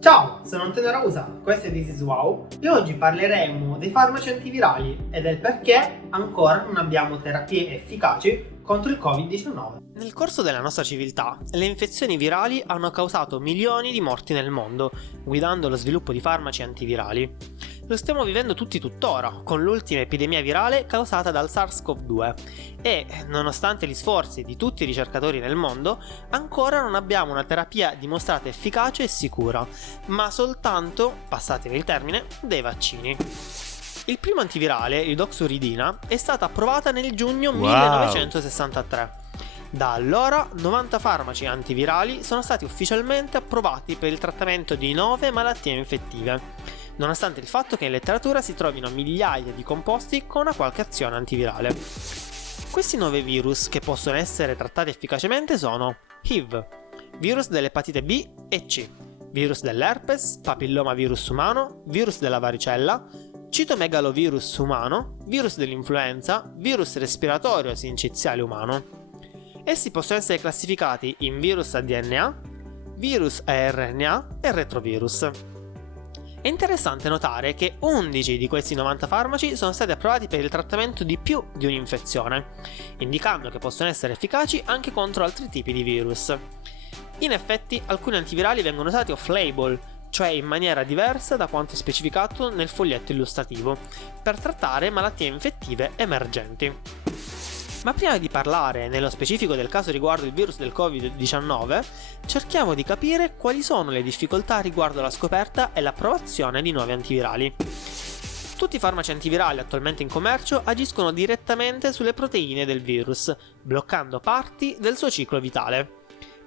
Ciao, sono Antonio Rausa, questo è This is Wow e oggi parleremo dei farmaci antivirali e del perché ancora non abbiamo terapie efficaci contro il Covid-19. Nel corso della nostra civiltà, le infezioni virali hanno causato milioni di morti nel mondo, guidando lo sviluppo di farmaci antivirali. Lo stiamo vivendo tutti tuttora, con l'ultima epidemia virale causata dal SARS-CoV-2 e, nonostante gli sforzi di tutti i ricercatori nel mondo, ancora non abbiamo una terapia dimostrata efficace e sicura, ma soltanto, passatemi il termine, dei vaccini. Il primo antivirale, l'Idoxuridina, è stata approvata nel giugno 1963. Da allora 90 farmaci antivirali sono stati ufficialmente approvati per il trattamento di 9 malattie infettive, nonostante il fatto che in letteratura si trovino migliaia di composti con una qualche azione antivirale. Questi 9 virus che possono essere trattati efficacemente sono HIV, virus dell'epatite B e C, virus dell'herpes, papillomavirus umano, virus della varicella, citomegalovirus umano, virus dell'influenza, virus respiratorio sinciziale umano. Essi possono essere classificati in virus a DNA, virus a RNA e retrovirus. È interessante notare che 11 di questi 90 farmaci sono stati approvati per il trattamento di più di un'infezione, indicando che possono essere efficaci anche contro altri tipi di virus. In effetti, alcuni antivirali vengono usati off-label, cioè in maniera diversa da quanto specificato nel foglietto illustrativo, per trattare malattie infettive emergenti. Ma prima di parlare nello specifico del caso riguardo il virus del Covid-19, cerchiamo di capire quali sono le difficoltà riguardo la scoperta e l'approvazione di nuovi antivirali. Tutti i farmaci antivirali attualmente in commercio agiscono direttamente sulle proteine del virus, bloccando parti del suo ciclo vitale.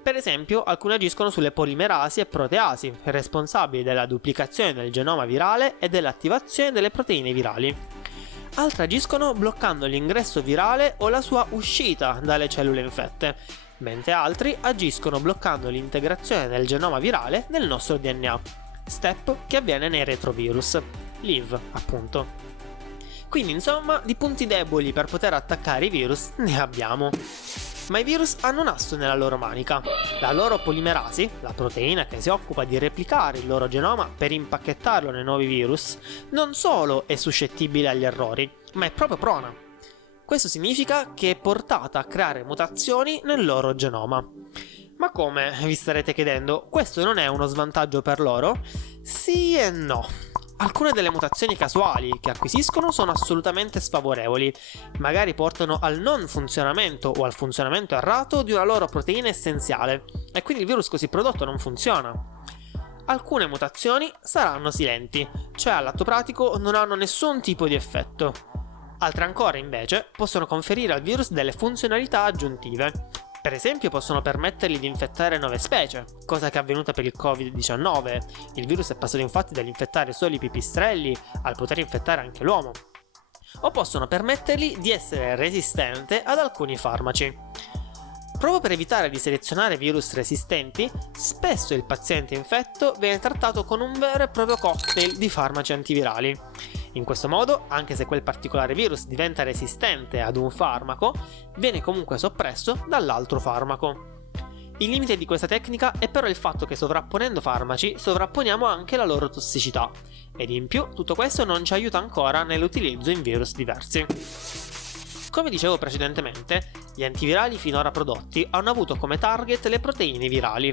Per esempio, alcuni agiscono sulle polimerasi e proteasi, responsabili della duplicazione del genoma virale e dell'attivazione delle proteine virali. Altri agiscono bloccando l'ingresso virale o la sua uscita dalle cellule infette, mentre altri agiscono bloccando l'integrazione del genoma virale nel nostro DNA, step che avviene nei retrovirus, LIV appunto. Quindi insomma, di punti deboli per poter attaccare i virus ne abbiamo. Ma i virus hanno un asso nella loro manica. La loro polimerasi, la proteina che si occupa di replicare il loro genoma per impacchettarlo nei nuovi virus, non solo è suscettibile agli errori, ma è proprio prona. Questo significa che è portata a creare mutazioni nel loro genoma. Ma come, vi starete chiedendo, questo non è uno svantaggio per loro? Sì e no. Alcune delle mutazioni casuali che acquisiscono sono assolutamente sfavorevoli, magari portano al non funzionamento o al funzionamento errato di una loro proteina essenziale, e quindi il virus così prodotto non funziona. Alcune mutazioni saranno silenti, cioè all'atto pratico non hanno nessun tipo di effetto. Altre ancora, invece, possono conferire al virus delle funzionalità aggiuntive. Per esempio possono permettergli di infettare nuove specie, cosa che è avvenuta per il Covid-19. Il virus è passato infatti dall'infettare solo i pipistrelli al poter infettare anche l'uomo. O possono permettergli di essere resistente ad alcuni farmaci. Proprio per evitare di selezionare virus resistenti, spesso il paziente infetto viene trattato con un vero e proprio cocktail di farmaci antivirali. In questo modo, anche se quel particolare virus diventa resistente ad un farmaco, viene comunque soppresso dall'altro farmaco. Il limite di questa tecnica è però il fatto che sovrapponendo farmaci sovrapponiamo anche la loro tossicità, ed in più tutto questo non ci aiuta ancora nell'utilizzo in virus diversi. Come dicevo precedentemente, gli antivirali finora prodotti hanno avuto come target le proteine virali.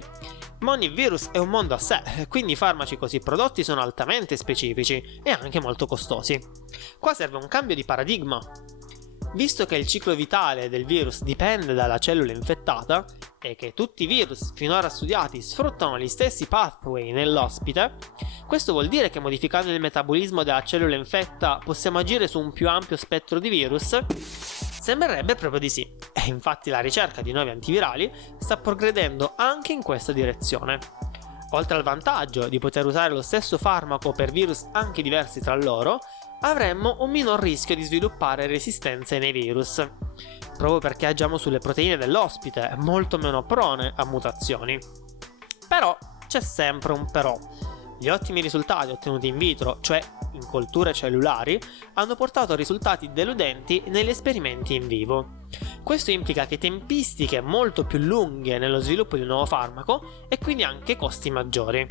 Ma ogni virus è un mondo a sé, quindi i farmaci così prodotti sono altamente specifici e anche molto costosi. Qua serve un cambio di paradigma. Visto che il ciclo vitale del virus dipende dalla cellula infettata e che tutti i virus finora studiati sfruttano gli stessi pathway nell'ospite, questo vuol dire che modificando il metabolismo della cellula infetta possiamo agire su un più ampio spettro di virus? Sembrerebbe proprio di sì, e infatti la ricerca di nuovi antivirali sta progredendo anche in questa direzione. Oltre al vantaggio di poter usare lo stesso farmaco per virus anche diversi tra loro, avremmo un minor rischio di sviluppare resistenze nei virus, proprio perché agiamo sulle proteine dell'ospite, molto meno prone a mutazioni. Però c'è sempre un però. Gli ottimi risultati ottenuti in vitro, cioè in colture cellulari, hanno portato a risultati deludenti negli esperimenti in vivo. Questo implica che tempistiche molto più lunghe nello sviluppo di un nuovo farmaco e quindi anche costi maggiori.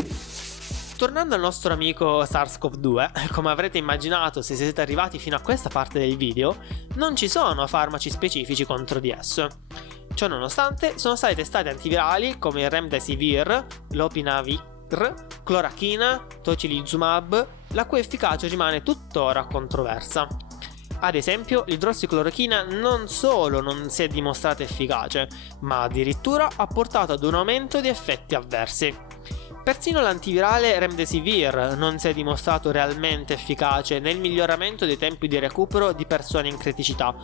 Tornando al nostro amico SARS-CoV-2, come avrete immaginato se siete arrivati fino a questa parte del video, non ci sono farmaci specifici contro di esso. Ciò nonostante, sono stati testati antivirali come il Remdesivir, l'Opinavir, clorachina, tocilizumab, la cui efficacia rimane tuttora controversa. Ad esempio, l'idrossiclorochina non solo non si è dimostrata efficace, ma addirittura ha portato ad un aumento di effetti avversi. Persino l'antivirale Remdesivir non si è dimostrato realmente efficace nel miglioramento dei tempi di recupero di persone in criticità,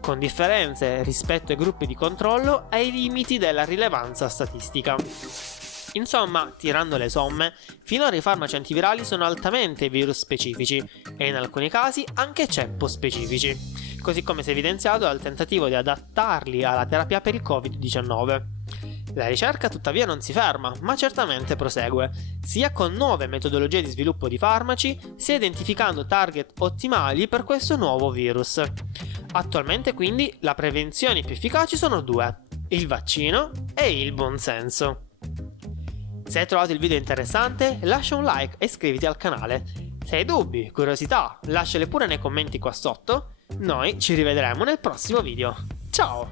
con differenze rispetto ai gruppi di controllo e ai limiti della rilevanza statistica. Insomma, tirando le somme, finora i farmaci antivirali sono altamente virus specifici e in alcuni casi anche ceppo specifici, così come si è evidenziato dal tentativo di adattarli alla terapia per il Covid-19. La ricerca tuttavia non si ferma, ma certamente prosegue, sia con nuove metodologie di sviluppo di farmaci, sia identificando target ottimali per questo nuovo virus. Attualmente quindi le prevenzioni più efficaci sono due: il vaccino e il buonsenso. Se hai trovato il video interessante, lascia un like e iscriviti al canale. Se hai dubbi, curiosità, lasciale pure nei commenti qua sotto. Noi ci rivedremo nel prossimo video. Ciao!